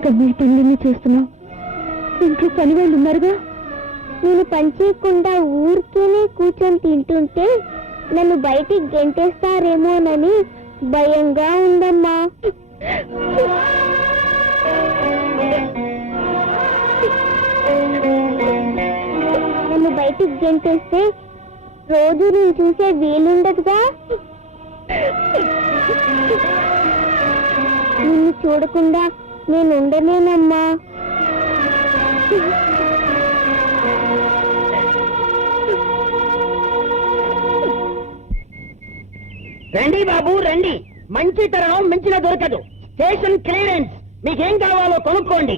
ఎందుకమ్మా ఈ పనులన్నీ చేస్తున్నావు? ఇంట్లో పని వాళ్ళు ఉన్నారుగా. నేను పని చేయకుండా ఊరికేనే కూర్చొని తింటుంటే నన్ను బయటికి గెంటేస్తారేమోనని భయంగా ఉందమ్మా. నన్ను బయటికి గెంటేస్తే రోజు నేను చూసే వీలుండదుగా. నిన్ను చూడకుండా నేను ఉండలేనమ్మా. రండి బాబు రండి, మంచి తరం మించిన దొరకదు. స్టేషన్ క్లియరెన్స్, మీకేం కావాలో కొనుక్కోండి.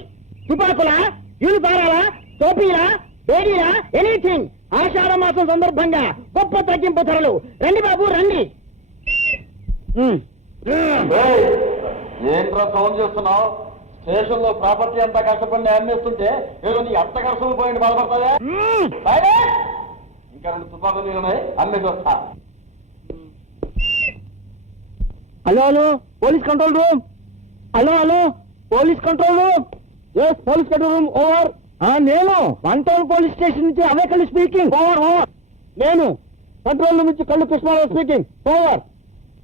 తుపాకులా, యూనిఫారాలా, టోపీలా, బేడీలా, ఎనీథింగ్. ఆషాఢ మాసం సందర్భంగా గొప్ప తగ్గింపు ధరలు. రండి బాబు రండి. ఏంట్రా సౌండ్ చేస్తున్నావు? స్టేషన్ లో ప్రాపర్టీ అంతా కష్టపడి అమ్మేస్తుంటే ఏదో నీ అత్త ఖర్చులు పోయింది బాధపడతాయా? ఇంకా 2 తుపాకులు ఉన్నాయి, అమ్మేసి వస్తా. Hello hello, police control room. Hello hello, police control room. Yes, police control room. Over. నేను 1 టౌన్ పోలీస్ స్టేషన్ నుంచి అవేకల్లి స్పీకింగ్. Over over. నేను కంట్రోల్ రూమ్ నుంచి కళ్ళు కృష్ణారావు స్పీకింగ్. ఓవర్.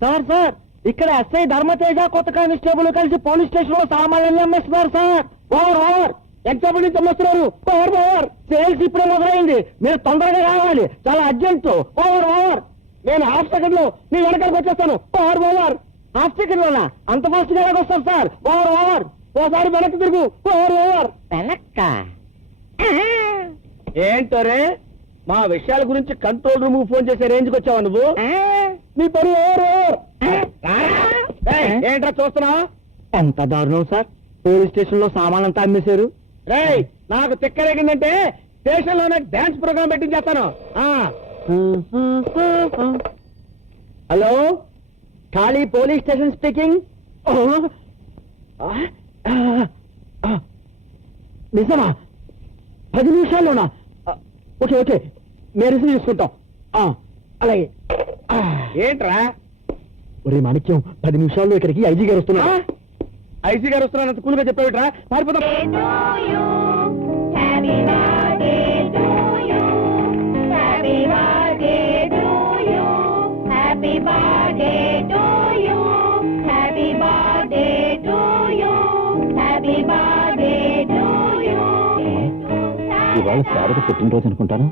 సార్ ఇక్కడ ఎస్ఐ ధర్మతేజ కొత్త కానిస్టేబుల్ కలిసి పోలీస్ స్టేషన్ లో సామాన్యులు అమ్మేస్తున్నారు సార్. Over over. ఎగ్జాంపుల్ నుంచి అమ్మేస్తున్నారు. Over over. సేల్స్ ఇప్పుడే మొదలైంది, మీరు తొందరగా రావాలి, చాలా అర్జెంట్. Over over. నేను హాఫ్ సెకండ్ లో మీ వెనకాలకు వచ్చేస్తాను. Over over. హాఫ్ సెకండ్ లోనా? అంత ఫాస్ట్ గా వస్తాను సార్. Over over. ఓసారి వెనక్కి తిరుగు. Over over. వెనక్క ఏంటో రే, మా విషయాల గురించి కంట్రోల్ రూమ్ ఫోన్ చేసే రేంజ్కి వచ్చావా నువ్వు? నీ పని ఓవర్ ఓవర్. ఏంట్రా చూస్తున్నావు? ఎంత దారుణం సార్, పోలీస్ స్టేషన్ లో సామానంతా అమ్మేశారు. రేయ్, నాకు తిక్కరేగిందంటే స్టేషన్ లోనే డాన్స్ ప్రోగ్రామ్ పెట్టించేస్తాను. హలో, ఖాళీ పోలీస్ స్టేషన్ స్పీకింగ్. నిజమా? 10 నిమిషాల్లోనా? ఓకే ఓకే, మేము రిసీవ్ చేసుకుంటాం. అలాగే. ఏంట్రా? ఒరే మాణిక్యం, 10 నిమిషాల్లో ఇక్కడికి ఐజీ గారు వస్తున్నారు. ఐజీ గారు వస్తున్నారంత కూలుగా చెప్పావిట్రా, పారిపోతాం. ఇవాళ శారద పుట్టినరోజు అనుకుంటాను.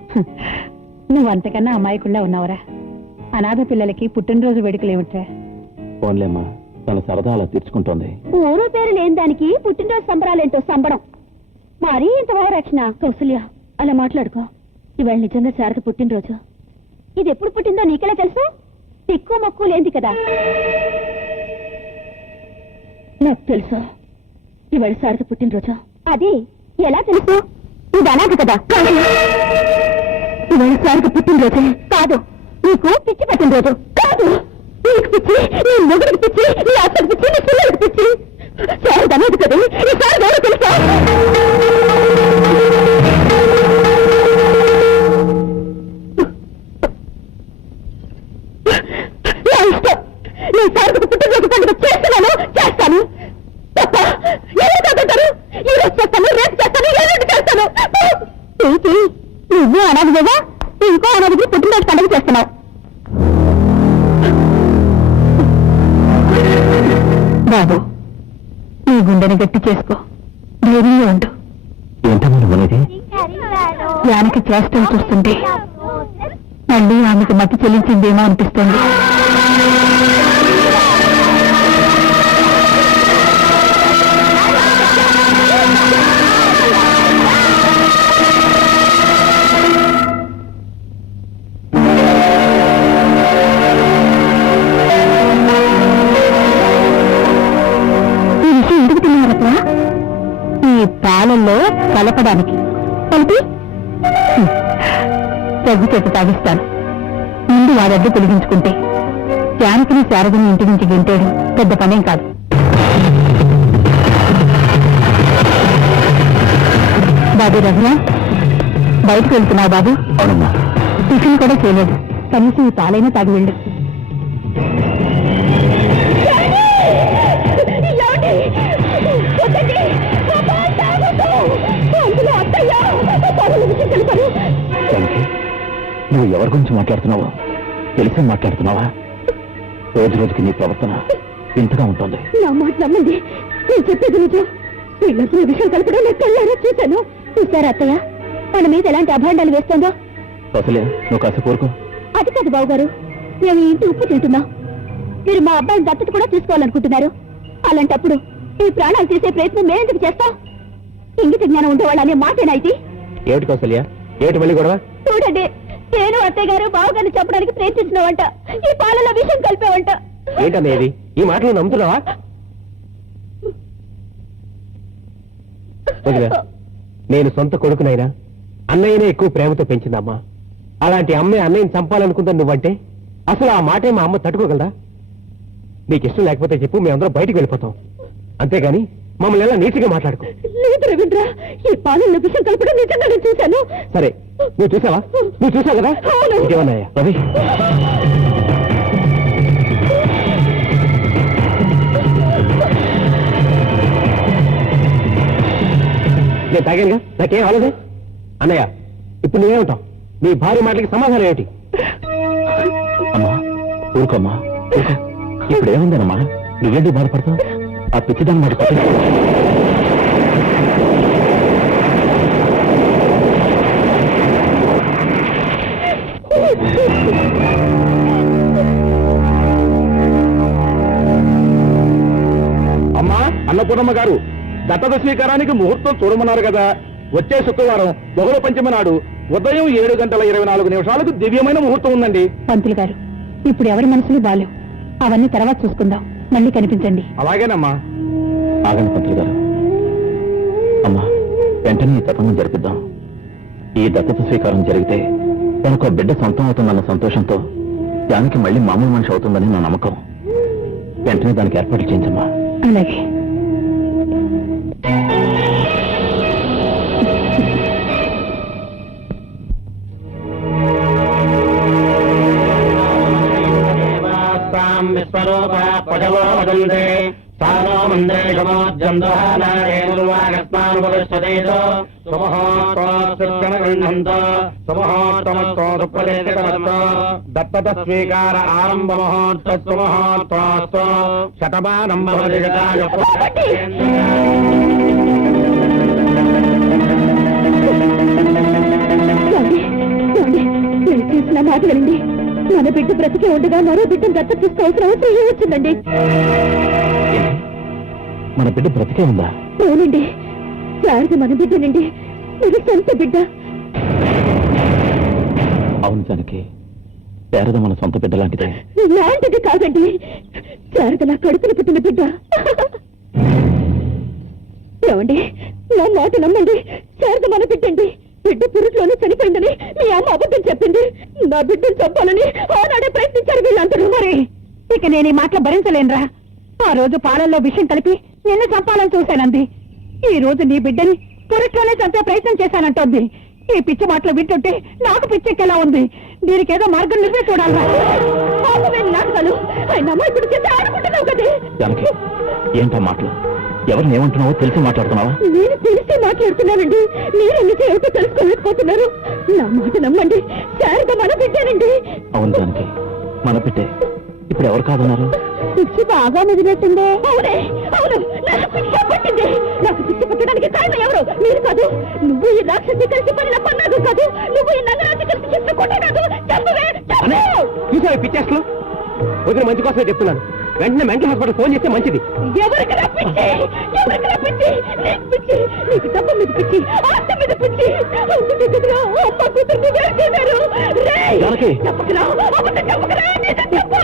నువ్వు అంతకన్నా అమాయకుండా ఉన్నావురా. అనాథ పిల్లలకి పుట్టినరోజు వేడుకలేమిట్రా? ఫోన్లేమ్మా, తన సరదా అలా తీర్చుకుంటోంది. ఊరు పేరు లేని దానికి పుట్టినరోజు సంబరాలేంటో సంబడం. మరీ ఇంత రక్షణ. కౌసల్య, అలా మాట్లాడుకో. ఇవాళ నిజంగా శారద పుట్టినరోజు. ఇది ఎప్పుడు పుట్టిందో నీకెలా తెలుసు? తిక్కు మొక్కు లేంది కదా. నాకు తెలుసు ఇవాళ శారద పుట్టినరోజు. అది ఎలా తెలుసు? ఇది అనాథ కదా. ఇవాళ శారద పుట్టినరోజు కాదు, నీకు పిచ్చి పుట్టినరోజు. కాదు, నీకు పిచ్చి, నీ మొగుడికి పిచ్చి, నీ అత్తకి పిచ్చి, నీ పిల్లలకి పిచ్చి. శారద అనాథ కదా. ఈ శారద ఎవరో తెలుసా? నా ఇష్టం. నీ శారదకు పుట్టినరోజు పండుగ చేస్తున్నాను, చేస్తాను. తప్ప ఎవరు కాదంటారు? ఈ రోజు చేస్తాను, రేపు చేస్తాను, ఎల్లుండి చేస్తాను. నువ్వు అనాథగా ఇంకో అనాథకి పుట్టినరోజు పండుగ చేస్తున్నావు. బాబు, నీ గుండెని గట్టి చేసుకో, ధైర్యంగా ఉండు. ఏంటనేది? యానికి చేష్టలు చూస్తుంటే మళ్ళీ ఆమెకు మతి చెల్లించిందేమో అనిపిస్తుంది. పాలల్లో కలపడానికి కలిపి తగ్గు చేత తాగిస్తాను. ముందు వారద్దు తొలగించుకుంటే జానకిని శారదని ఇంటి నుంచి గెంటాడు పెద్ద పనేం కాదు. బాబు రఘునా, బయటకు వెళ్తున్నావు బాబు? టిఫిన్ కూడా చేయలేదు, కనీసం ఈ పాలైనా తాగి వెళ్ళు. నువ్వు ఎవరి గురించి మాట్లాడుతున్నావో తెలిసి మాట్లాడుతున్నావా? రోజు రోజుకి నీ ప్రవర్తన ఇంతగా ఉంటుంది. నా మాట నమ్మండి, నేను చెప్పేది నిజం. వీళ్ళందరూ విషయం కలపడం నేను కళ్ళారా చూశాను. చూసారా అత్తయ్య, మన మీద ఎలాంటి అభాండాలు వేస్తుందో? అసలే నువ్వు కాస్త కోరుకో. అది కాదు బావగారు, మేము ఈ ఇంటి ఉప్పు తింటున్నాం. మీరు మా అబ్బాయిని దత్తత కూడా తీసుకోవాలనుకుంటున్నారు. అలాంటప్పుడు ఈ ప్రాణాలు తీసే ప్రయత్నం మేమెందుకు చేస్తాం? ఇంగిత జ్ఞానం ఉండేవాళ్ళు అనే మాటేనా ఇది? ఏమిటి కౌసల్య, ఏమిటి మళ్ళీ గొడవ? చూడండి, నేను అత్తయ్య గారు బావగారిని చెప్పడానికి ప్రయత్నిస్తున్నావంట. ఈ పాలలో విషయం కలిపావంట. ఏంటనేది? ఈ మాటలు నమ్ముతున్నావా? నేను సొంత కొడుకునైనా అన్నయ్యనే ఎక్కువ ప్రేమతో పెంచిందమ్మా. అలాంటి అమ్మే అన్నయ్యని చంపాలనుకుందా నువ్వంటే అసలు ఆ మాటే మా అమ్మ తట్టుకోగలదా? నీకు ఇష్టం లేకపోతే చెప్పు, మేమందరం బయటికి వెళ్ళిపోతాం. అంతేగాని మమ్మల్ని ఎలా నీటిగా మాట్లాడుకో. లేదు రవీంద్ర, ఈ పాలల్లో విషయం కలపడం నిజంగా నేను చూశాను. సరే, నువ్వు చూసావా? నువ్వు చూసావు కదా? అవును. ఇదేమన్నాయా రవి? నేను తాగానుగా, నాకేం అవ్వలేదు. అన్నయ్య, ఇప్పుడు నువ్వేమంటావు? నీ భార్య మాటలకి సమాధానం ఏమిటి? అమ్మా ఊరుకోమ్మా, ఇప్పుడు ఏముందనమ్మా? నువ్వేంటి బాధపడతావు? ఆ పిచ్చిదాన్ని మాట పట్టు. అమ్మా అన్నపూర్ణమ్మ గారు, దత్తత స్వీకారానికి ముహూర్తం చూడమన్నారు కదా. వచ్చే శుక్రవారం బహుళ పంచమి నాడు ఉదయం 7:24 దివ్యమైన ముహూర్తం ఉందండి. పంతులు గారు, ఇప్పుడు ఎవరి మనసులు బాలేవు. అవన్నీ తర్వాత చూసుకుందాం. మళ్ళీ కనిపించండి. అలాగేనమ్మా. ఆగండి పంతులు గారు. అమ్మా, వెంటనే ఈ తతంగం జరిపిద్దాం. ఈ దత్తత స్వీకారం జరిగితే తనకు బిడ్డ సొంతం అవుతుందన్న సంతోషంతో దానికి మళ్ళీ మామూలు మనిషి అవుతుందని నా నమ్మకం. వెంటనే దానికి ఏర్పాట్లు చేయించమ్మా. అలాగే. పశవో వదంతే స్థానో మందేశమోజందుహానారేణుర్వాగస్మానుపవిష్టదేదో సుమహోత్సవగృహంతో సుమహోత్తమస్తోపదేశకమస్తో దత్తత స్వీకార ఆరంభ మహోత్సవ సుమహోత్సవ శతమానం భవతి గతాయ. చేసిన మాట వినండి. మన బిడ్డ బ్రతికే ఉండగా మరో బిడ్డను దత్తత తీసుకోవాల్సిన అవసరం ఏమొచ్చిందండి? మన బిడ్డ బ్రతికే ఉందా? అవునండి, శారద మన బిడ్డనండి, మన సొంత బిడ్డ. అవును జానకి, శారద మన సొంత బిడ్డ లాంటిదే. లాంటిది కాదండి, శారద నా కడుపున పుట్టిన బిడ్డ. ఏమండి, నా మాట నమ్మండి, శారద మన బిడ్డండి. బిడ్డ పురుట్లోనే చనిపోయిందని మీ అమ్మ అబద్ధం చెప్పింది. నా బిడ్డను చంపాలని ఆనాడే ప్రయత్నించారు వీళ్ళందరూ. మరి ఇక నేను ఈ మాటలు భరించలేనురా. ఆ రోజు పాలల్లో విషయం కలిపి నిన్ను చంపాలని చూశానంది. ఈ రోజు నీ బిడ్డని పురుట్లోనే చంపే ప్రయత్నం చేశానంటోంది. ఈ పిచ్చి మాటలు వింటుంటే నాకు పిచ్చెక్కేలా ఉంది. దీనికి ఏదో మార్గం నువ్వే చూడాలరా. నాటకాలు ఆయన అమ్మ ఇప్పుడు చేసి ఆడుకుంటున్నావు కదే. జానకి, ఏంటో మాటలు? ఎవరిని ఏమంటున్నావో తెలిసి మాట్లాడుతున్నావా? నేను తెలిసి మాట్లాడుతున్నానండి. మీరెందుకు ఏమిటో తెలుసుకోలేకపోతున్నారు. నా మాట నమ్మండి, శారద మన బిడ్డేనండి. అవును జానకి, మన బిడ్డే. ఇప్పుడు ఎవరు కాదన్నారు? పిచ్చి బాగా మెదినట్టుందే. అవునే, అవును, నాకు పిచ్చి పట్టింది. నాకు పిచ్చి పట్టడానికి కారణం ఎవరు? మీరు కాదు. నువ్వు ఈ రాక్షసి కలిసి పడిన పన్నాడు కాదు. నువ్వు ఈ నగరాన్ని కలిసి చేసిన కొట్ట కాదు. చెప్పవే, చూసావు పిచ్చేట్లు? వదిన మంచి కోసమే చెప్తున్నాను. వెంటనే మెంటల్ హాస్పిటల్ ఫోన్ చేస్తే మంచిది. ఎవరికి రప్పించి? ఎవరికి రప్పించి? నీకు పిచ్చి, నీకు డబ్బు మీద పిచ్చి, ఆస్తి మీద పిచ్చి. అందుకే కదరా అమ్మ కూతుర్ని వేరు చేశారు. జానకి, చెప్పకరా, అబద్ధం చెప్పకరా, నిజం చెప్పు.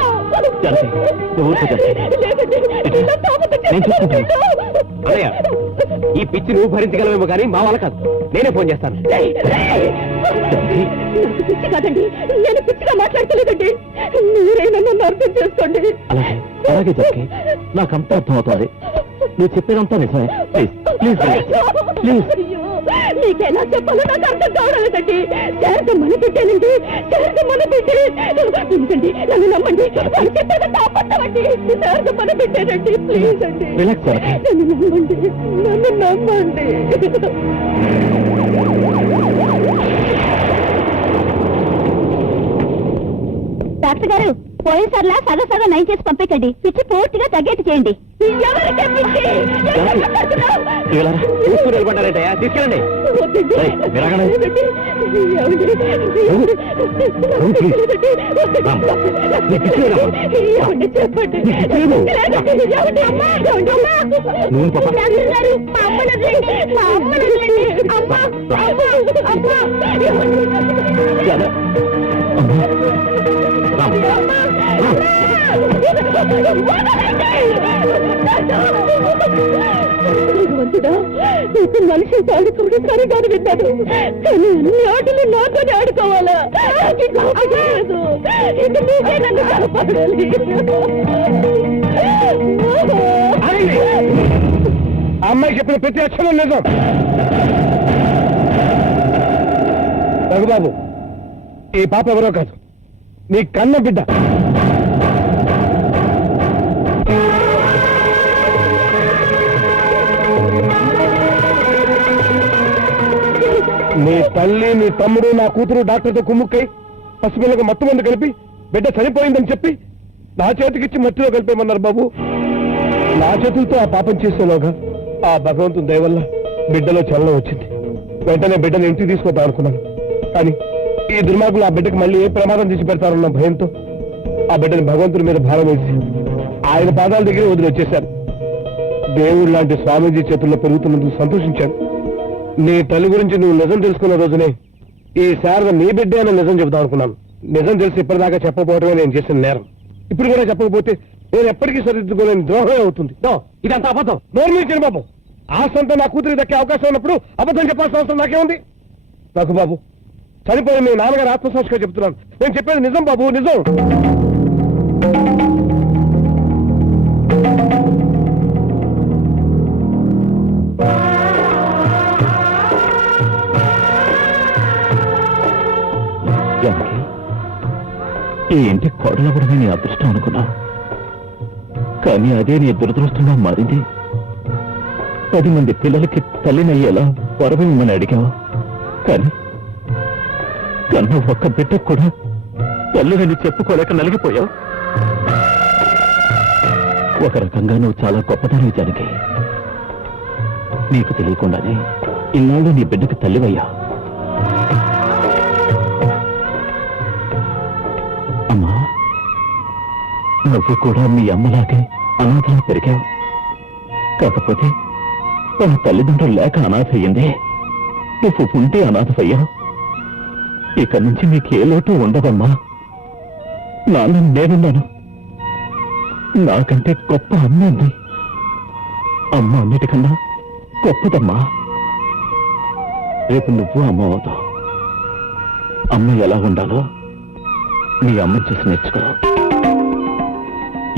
జానకి, నువ్వు ఊరుకో జానకి. లేదండి, వీళ్ళంతా అబద్ధం నేను చెప్తున్నారు. చూసుకుంటాను. అన్నయ్య, ఈ పిచ్చి నువ్వు భరించగలవేమో కానీ మా వాళ్ళ కాదు. నేనే ఫోన్ చేస్తాను. నాకు పిచ్చి కాదండి, నేను పిచ్చిగా మాట్లాడతలేదండి. మీరైనా నన్ను అర్థం చేసుకోండి. అలాగే అలాగే జానకి, నాకంతా అర్థమవుతుంది. నువ్వు చెప్పేదంతా నిజమే. Please please please. నీకెలా చెప్పాలో నాకు అర్థం కావడం లేదండి. శారద మన బిడ్డేనండి, శారద మన బిడ్డే. ఎందుకండి, నన్ను నమ్మండి. వాళ్ళు చెప్పేదంతా అబద్ధమండి. శారద మన బిడ్డేనండి. ప్లీజ్ అండి, నన్ను నమ్మండి, నన్ను నమ్మండి. గారు పోయినసార్లా సగం నయం చేసి పంపించండి, పిచ్చి పూర్తిగా తగ్గేట్టు చేయండి. ఎవరికే పిచ్చి? ఎవరికి పడుతున్నావు? తీసుకెళ్ళండి. ఏమండి చెప్పండి. ఏమండి? డాక్టర్ గారు, మా అమ్మను వదలండి, మా అమ్మను వదలండి. అమ్మ, అమ్మ, అమ్మ. భగవంతుడా, ఇప్పుడు మనిషి ఆడుకోవడం సరిగానే విన్నాడు, కానీ అన్ని ఆటలు నాతోనే ఆడుకోవాలా? లేదు, ఇక నువ్వే నన్ను కాపాడాలి. ఆ అమ్మాయి చెప్పిన ప్రతి అక్షరం నిజం. రఘుబాబు, ఈ పాప ఎవరో కాదు, నీ కన్న బిడ్డ. నీ తల్లి, నీ తమ్ముడు, నా కూతురు డాక్టర్తో కుమ్ముక్కై పసిపిల్లకు మత్తు మందు కలిపి బిడ్డ చనిపోయిందని చెప్పి నా చేతికిచ్చి మట్టిలో కలిపేమన్నారు బాబు. నా చేతులతో ఆ పాపం చేసేలోగా ఆ భగవంతుని దయ వల్ల బిడ్డలో చలనం వచ్చింది. వెంటనే బిడ్డను ఇంటికి తీసుకొద్దాం అనుకున్నాను, కానీ ఈ దుర్మార్గులు ఆ బిడ్డకు మళ్ళీ ఏ ప్రమాదం చేసి పెడతారన్న భయంతో ఆ బిడ్డని భగవంతుడి మీద భారం వేసి ఆయన పాదాల దగ్గర వదిలి వచ్చేశారు. దేవుడు లాంటి స్వామీజీ చేతుల్లో పెరుగుతున్నందుకు సంతోషించాను. నీ తల్లి గురించి నువ్వు నిజం తెలుసుకున్న రోజునే ఈ శారద నీ బిడ్డే అని నిజం చెబుదాం అనుకున్నాను. నిజం తెలిసి ఇప్పటిదాకా చెప్పకపోవడమే నేను చేసిన నేరం. ఇప్పుడు కూడా చెప్పకపోతే నేను ఎప్పటికీ సరిదిద్దుకోలేని ద్రోహమే అవుతుంది. ఇదంతా అబద్ధం. నోరు మీరు చిన్న బాబు, ఆస్తంతా నా కూతురికి దక్కే అవకాశం ఉన్నప్పుడు అబద్ధం చెప్పాల్సిన అవసరం నాకేముంది? రఘుబాబు, చనిపోయి మీ నాన్నగారు ఆత్మసాక్షిగా చెప్తున్నాను. నేను చెప్పేది నిజం బాబు, నిజం. ఈ ఇంటి కోడలవడమే నీ అదృష్టం అనుకున్నావు, కానీ అదే నీ దురదృష్టంగా మారింది. 10 మంది పిల్లలకి తల్లినయ్యేలా వరమిమ్మని అడిగావు, కానీ కన్నా ఒక్క బిడ్డకు కూడా తల్లిని చెప్పుకోలేక నలిగిపోయావు. ఒక రకంగా నువ్వు చాలా గొప్పదానివి జానకి. నీకు తెలియకుండానే ఇన్నాళ్ళు నీ బిడ్డకు తల్లివయ్యా. అమ్మా, నువ్వు కూడా మీ అమ్మలాగే అనాథలా పెరిగావు. కాకపోతే తన తల్లిదండ్రులు లేక అనాథ అయ్యిందే, నువ్వు ఉంటే అనాథయ్యావు. ఇక నుంచి నీకే లోటు ఉండదమ్మా. నాన్న నేనున్నాను. నాకంటే గొప్ప అమ్మ ఉంది. అమ్మ అన్నిటికన్నా గొప్పదమ్మా. రేపు నువ్వు అమ్మ అవుతావు. అమ్మ ఎలా ఉండాలో నీ అమ్మని చూసి నేర్చుకో.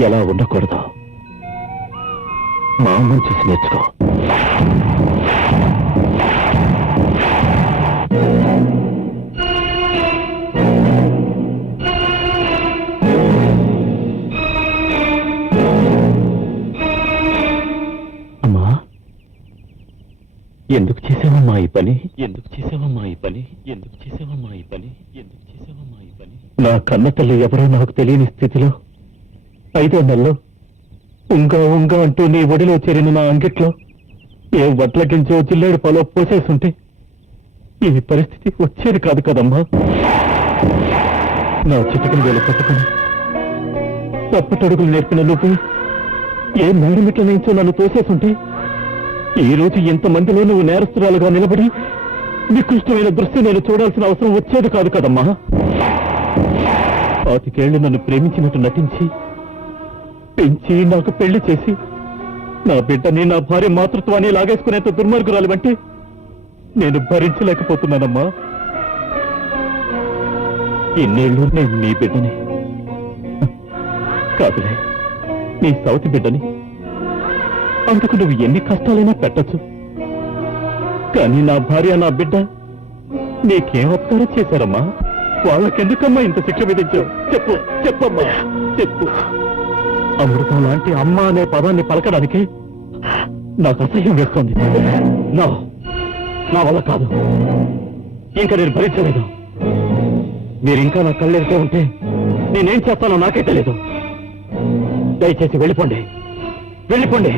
ఎలా ఉండకూడదు మా అమ్మని చూసి నేర్చుకో. అమ్మా, ఎందుకు చేసావమ్మా ఈ పని? ఎందుకు చేసావమ్మా ఈ పని? ఎందుకు చేసావమ్మా ఈ పని? ఎందుకు చేసావమ్మా ఈ పని? నా కన్న తల్లి ఎవరో నాకు తెలియని స్థితిలో 5వ నెలలో ఉంగా అంటూ నీ ఒడిలో చేరిన నా అంగిట్లో ఏ వడ్లకించో చిల్లేడు పాలో పోసేస్తుంటే ఈ పరిస్థితి వచ్చేది కాదు కదమ్మా. నా చిటికన వేలు పట్టుకుని తప్పటడుగులు నేర్పిన నువ్వు ఏ మేడమిట్ల నుంచో నన్ను తోసేస్తుంటే ఈ రోజు ఎంతమందిలో నువ్వు నేరస్తురాలుగా నిలబడి నికృష్టమైన దృష్టి నేను చూడాల్సిన అవసరం వచ్చేది కాదు కదమ్మా. 5 ఏళ్లు నన్ను ప్రేమించినట్టు నటించి పెంచి నాకు పెళ్లి చేసి నా బిడ్డని నా భార్య మాతృత్వాన్ని లాగేసుకునేంత దుర్మార్గురాలు అంటే నేను భరించలేకపోతున్నానమ్మా. ఇన్నేళ్ళు నేను నీ బిడ్డని కాదులే, నీ సౌతి బిడ్డని. అందుకు నువ్వు ఎన్ని కష్టాలైనా పెట్టచ్చు. కానీ నా భార్య నా బిడ్డ నీకేం అపకారం చేశారమ్మా? వాళ్ళకెందుకమ్మా ఇంత శిక్ష విధించావు? చెప్పమ్మా, చెప్పు. అమృతం లాంటి అమ్మ అనే పదాన్ని పలకడానికి నాకు అసహ్యం వేస్తోంది. నా వల్ల కాదు, ఇంకా నేను భరించలేదు. మీరింకా నా కళ్ళెరితే ఉంటే నేనేం చేస్తానో నాకే తెలీదు. దయచేసి వెళ్ళిపోండి, వెళ్ళిపోండి.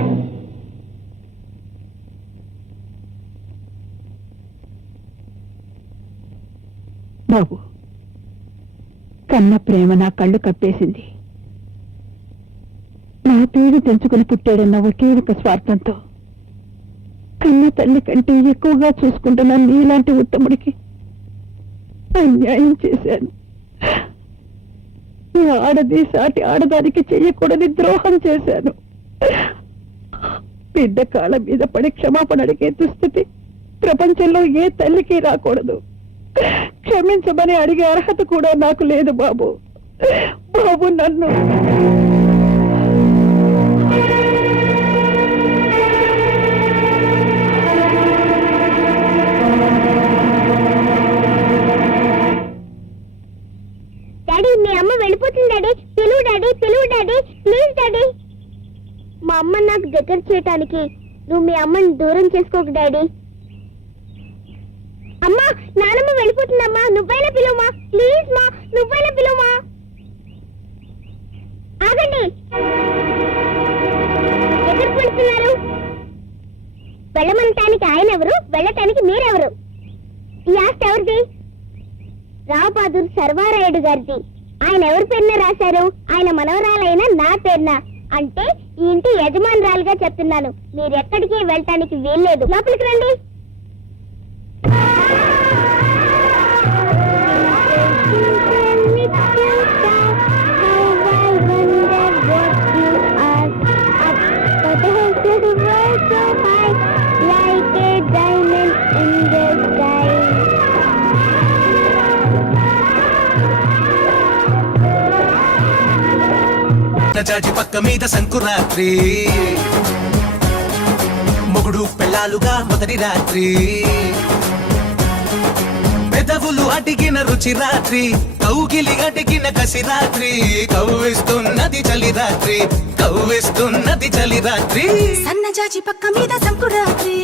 బాబు, కన్న ప్రేమ నా కళ్ళు కప్పేసింది. నా పేరు తెంచుకుని పుట్టాడన్న ఒకే ఒక స్వార్థంతో కన్న తల్లి కంటే ఎక్కువగా చూసుకుంటున్న నీలాంటి ఉత్తముడికి అన్యాయం చేశాను. ఈ ఆడది సాటి ఆడదానికి చెయ్యకూడని ద్రోహం చేశాను. బిడ్డ కాళ్ళ మీద పడి క్షమాపణ అడిగే దుస్థితి ప్రపంచంలో ఏ తల్లికి రాకూడదు. క్షమించమని అడిగే అర్హత కూడా నాకు లేదు బాబు. బాబు, నన్ను డాడీ, మీ అమ్మ వెళ్ళిపోతుంది డాడీ. పిలువు డాడీ, పిలువు డాడీ, ప్లీజ్ డాడీ. మా అమ్మ నాకు దగ్గర చేయటానికి నువ్వు మీ అమ్మని దూరం చేసుకోకు డాడీ. అమ్మా, నానమ్మ వెళ్ళిపోతుందమ్మా, నువ్వైనా పిలువమా, ప్లీజ్ మా, నువ్వైనా పిలువమా. ఆగండి, ఎక్కడికి వెళ్తున్నారు? వెళ్ళమంటానికి ఆయన ఎవరు, వెళ్ళటానికి మీరెవరు? ఈ ఆస్తి ఎవరిది? రావు బహదూర్ సర్వారాయుడు గారిది. ఆయన ఎవరి పేరున రాశారు? ఆయన మనవరాలైన నా పేరున. అంటే ఈ ఇంటి యజమానురాలుగా చెప్తున్నాను. మీరు ఎక్కడికి వెళ్ళటానికి వీల్లేదు. లోపలికి రండి. జాజి పక్క మీద సంకురాత్రి, మొగుడు పెళ్ళాలుగా మొదటి రాత్రి, పెదవులు అడిగిన రుచి రాత్రి, కౌగిలి అడిగిన కసి రాత్రి, కవ్విస్తున్నది చలి రాత్రి, కవ్విస్తున్నది చలి రాత్రి. సన్నజాజి పక్క మీద సంకురాత్రి,